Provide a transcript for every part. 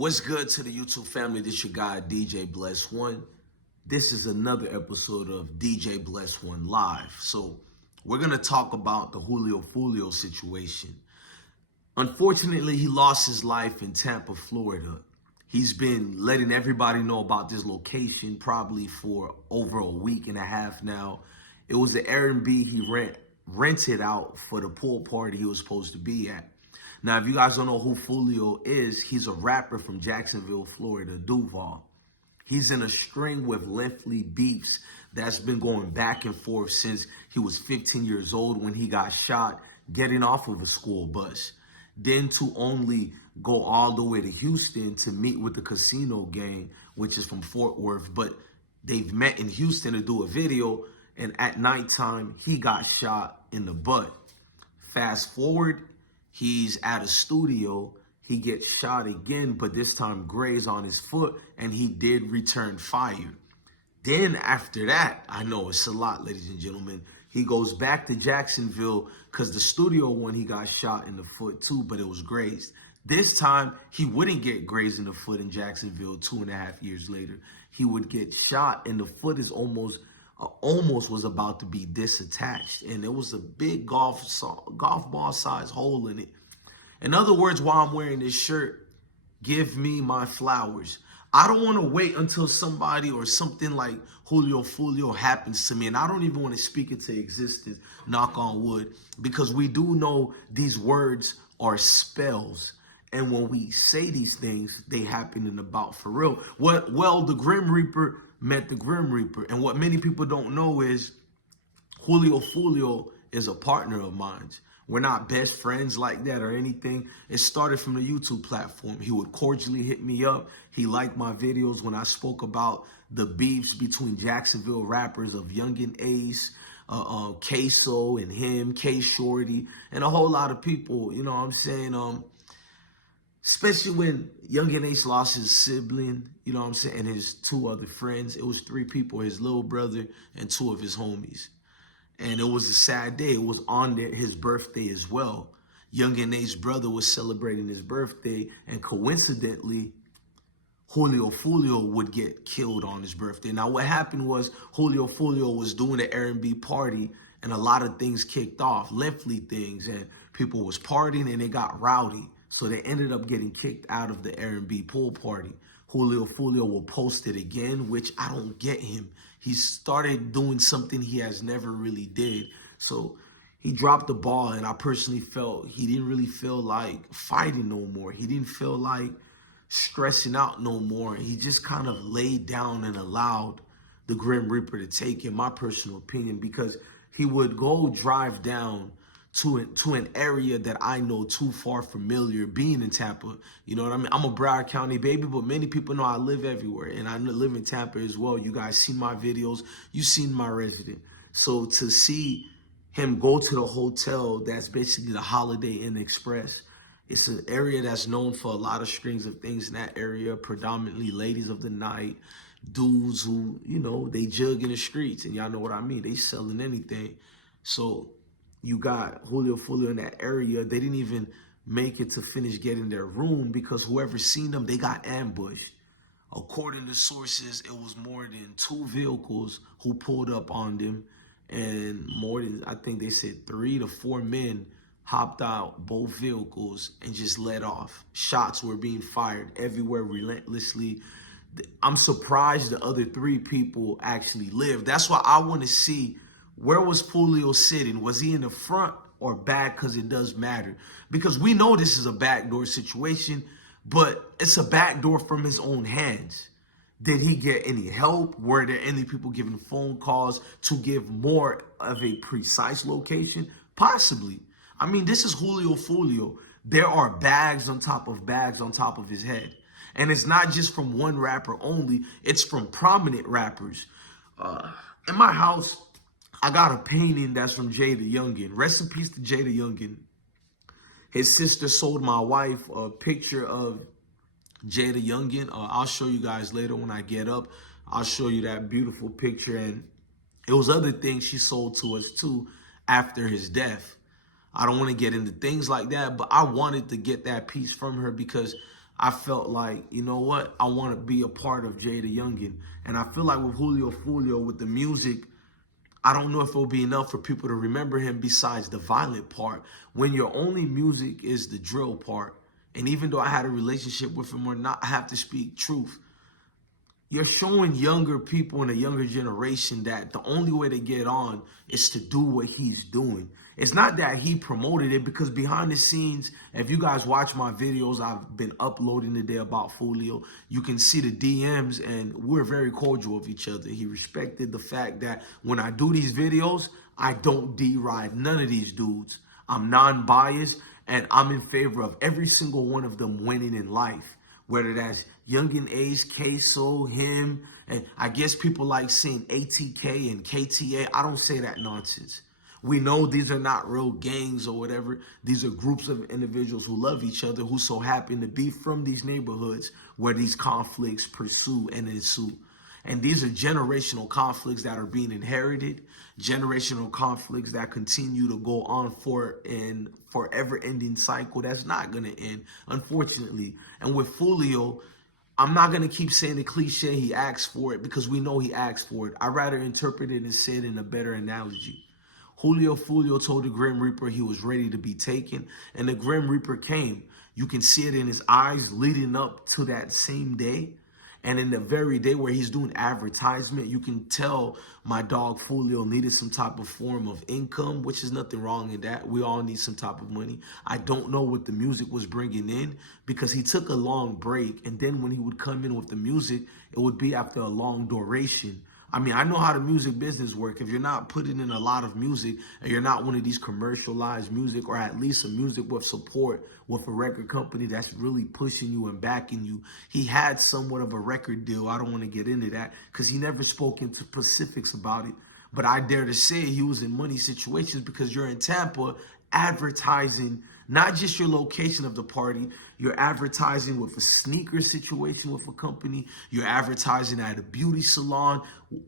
What's good to the YouTube family? This your guy, DJ BlessOne. This is another episode of DJ BlessOne Live. So we're going to talk about the Julio Foolio situation. Unfortunately, he lost his life in Tampa, Florida. He's been letting everybody know about this location probably for over a week and a half now. It was the Airbnb he rented out for the pool party he was supposed to be at. Now, if you guys don't know who Julio is, he's a rapper from Jacksonville, Florida, Duval. He's in a string with lengthy beefs that's been going back and forth since he was 15 years old when he got shot getting off of a school bus. Then to only go all the way to Houston to meet with the casino gang, which is from Fort Worth. But they've met in Houston to do a video, and at nighttime, he got shot in the butt. Fast forward, he's at a studio, he gets shot again, but this time grazed on his foot, and he did return fire. Then after that, I know it's a lot, ladies and gentlemen, he goes back to Jacksonville because the studio one, he got shot in the foot too, but it was grazed. This time, he wouldn't get grazed in the foot in Jacksonville 2.5 years later. He would get shot, and the foot is almost was about to be disattached, and there was a big golf ball size hole in it. In other words, while I'm wearing this shirt, give me my flowers. I don't want to wait until somebody or something like Julio Foolio happens to me, and I don't even want to speak into existence, knock on wood, because we do know these words are spells. And when we say these things, they happen in about for real. Well, the Grim Reaper met the Grim Reaper. And what many people don't know is Julio Foolio is a partner of mine. We're not best friends like that or anything. It started from the YouTube platform. He would cordially hit me up. He liked my videos when I spoke about the beefs between Jacksonville rappers of Youngin Ace, Queso and him, K Shorty, and a whole lot of people, you know what I'm saying? Especially when Youngin Ace lost his sibling, you know what I'm saying, and his two other friends. It was 3 people, his little brother and 2 of his homies. And it was a sad day. It was on his birthday as well. Youngin Ace's brother was celebrating his birthday, and coincidentally, Julio Foolio would get killed on his birthday. Now, what happened was Julio Foolio was doing the Airbnb party, and a lot of things kicked off, lengthy things, and people was partying, and it got rowdy. So they ended up getting kicked out of the Airbnb pool party. Julio Foolio will post it again, which I don't get him. He started doing something he has never really did. So he dropped the ball, and I personally felt he didn't really feel like fighting no more. He didn't feel like stressing out no more. He just kind of laid down and allowed the Grim Reaper to take, in my personal opinion, because he would go drive down to an area that I know too far familiar, being in Tampa. You know what I mean? I'm a Broward County baby, but many people know I live everywhere, and I live in Tampa as well. You guys seen my videos. You seen my resident. So to see him go to the hotel that's basically the Holiday Inn Express, it's an area that's known for a lot of strings of things in that area, predominantly ladies of the night, dudes who, you know, they jug in the streets, and y'all know what I mean. They selling anything. So you got Julio Foolio in that area. They didn't even make it to finish getting their room because whoever seen them, they got ambushed. According to sources, it was more than 2 vehicles who pulled up on them, and more than, I think they said 3 to 4 men hopped out both vehicles and just let off. Shots were being fired everywhere relentlessly. I'm surprised the other 3 people actually lived. That's why I want to see, where was Foolio sitting? Was he in the front or back? Because it does matter. Because we know this is a backdoor situation, but it's a backdoor from his own hands. Did he get any help? Were there any people giving phone calls to give more of a precise location? Possibly. I mean, this is Julio Foolio. There are bags on top of his head. And it's not just from one rapper only. It's from prominent rappers. In my house, I got a painting that's from Jada Youngin. Rest in peace to Jada Youngin. His sister sold my wife a picture of Jada Youngin. I'll show you guys later when I get up. I'll show you that beautiful picture. And it was other things she sold to us too after his death. I don't want to get into things like that, but I wanted to get that piece from her because I felt like, you know what? I want to be a part of Jay the Youngin. And I feel like with Julio Foolio, with the music, I don't know if it'll be enough for people to remember him besides the violent part. When your only music is the drill part, and even though I had a relationship with him or not, I have to speak truth. You're showing younger people in a younger generation that the only way to get on is to do what he's doing. It's not that he promoted it, because behind the scenes, if you guys watch my videos I've been uploading today about Folio, you can see the DMs, and we're very cordial of each other. He respected the fact that when I do these videos, I don't deride none of these dudes. I'm non-biased, and I'm in favor of every single one of them winning in life. Whether that's Youngin Ace, Queso, him, and I guess people like saying ATK and KTA. I don't say that nonsense. We know these are not real gangs or whatever. These are groups of individuals who love each other, who so happen to be from these neighborhoods where these conflicts pursue and ensue. And these are generational conflicts that are being inherited, generational conflicts that continue to go on for an forever ending cycle that's not going to end, unfortunately. And with Folio, I'm not going to keep saying the cliche, he asked for it, because we know he asked for it. I'd rather interpret it and say it in a better analogy. Julio Foolio told the Grim Reaper he was ready to be taken, and the Grim Reaper came. You can see it in his eyes leading up to that same day. And in the very day where he's doing advertisement, you can tell my dog Folio needed some type of form of income, which is nothing wrong in that. We all need some type of money. I don't know what the music was bringing in, because he took a long break. And then when he would come in with the music, it would be after a long duration. I mean, I know how the music business work. If you're not putting in a lot of music, and you're not one of these commercialized music, or at least a music with support with a record company that's really pushing you and backing you. He had somewhat of a record deal. I don't want to get into that because he never spoke into specifics about it. But I dare to say he was in money situations, because you're in Tampa advertising not just your location of the party, you're advertising with a sneaker situation with a company, you're advertising at a beauty salon.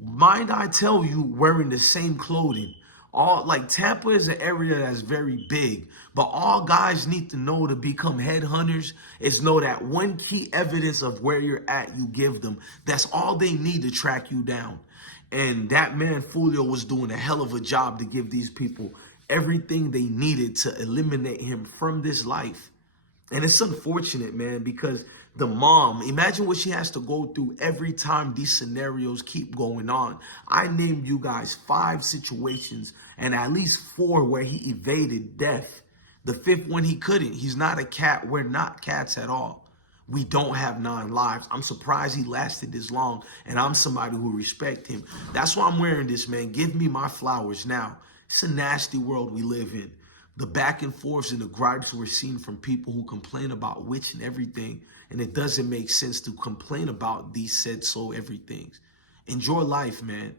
Mind I tell you, wearing the same clothing. All like Tampa is an area that's very big, but all guys need to know to become headhunters is know that one key evidence of where you're at, you give them. That's all they need to track you down. And that man Folio was doing a hell of a job to give these people everything they needed to eliminate him from this life. And it's unfortunate, man, because the mom, imagine what she has to go through every time these scenarios keep going on. I named you guys 5 situations and at least 4 where he evaded death. The 5th one, he couldn't. He's not a cat. We're not cats at all. We don't have 9 lives. I'm surprised he lasted this long, and I'm somebody who respect him. That's why I'm wearing this, man. Give me my flowers now. It's a nasty world we live in. The back and forths and the gripes we're seeing from people who complain about which and everything, and it doesn't make sense to complain about these said so everythings. Enjoy life, man.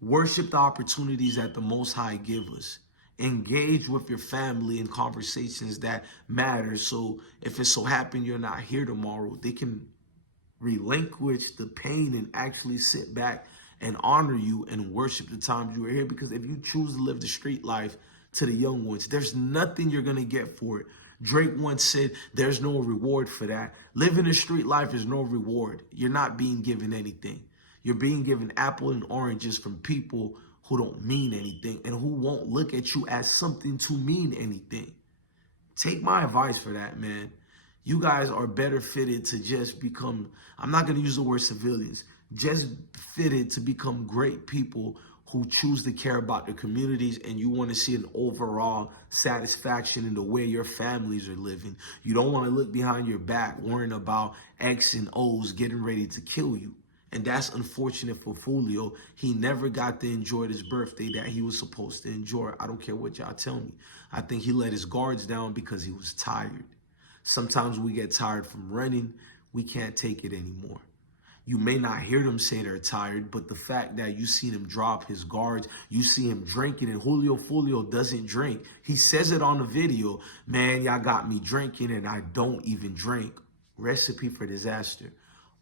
Worship the opportunities that the Most High give us. Engage with your family in conversations that matter. So if it so happen you're not here tomorrow, they can relinquish the pain and actually sit back and honor you and worship the times you were here. Because if you choose to live the street life to the young ones, there's nothing you're going to get for it. Drake once said, there's no reward for that. Living the street life is no reward. You're not being given anything. You're being given apple and oranges from people who don't mean anything and who won't look at you as something to mean anything. Take my advice for that, man. You guys are better fitted to just become, I'm not going to use the word civilians, just fitted to become great people who choose to care about their communities, and you want to see an overall satisfaction in the way your families are living. You don't want to look behind your back worrying about X and O's getting ready to kill you. And that's unfortunate for Folio. He never got to enjoy his birthday that he was supposed to enjoy. I don't care what y'all tell me. I think he let his guards down because he was tired. Sometimes we get tired from running. We can't take it anymore. You may not hear them say they're tired, but the fact that you see him drop his guards, you see him drinking, and Julio Foolio doesn't drink. He says it on the video, man, y'all got me drinking and I don't even drink. Recipe for disaster.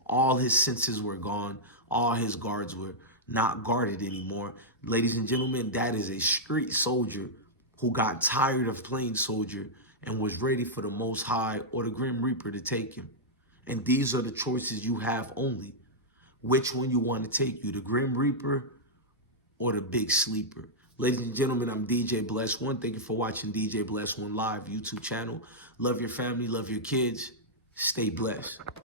All his senses were gone. All his guards were not guarded anymore. Ladies and gentlemen, that is a street soldier who got tired of playing soldier and was ready for the Most High or the Grim Reaper to take him. And these are the choices you have only. Which one you want to take you, the Grim Reaper or the Big Sleeper? Ladies and gentlemen, I'm DJ BlessOne. Thank you for watching DJ BlessOne Live YouTube channel. Love your family, love your kids. Stay blessed.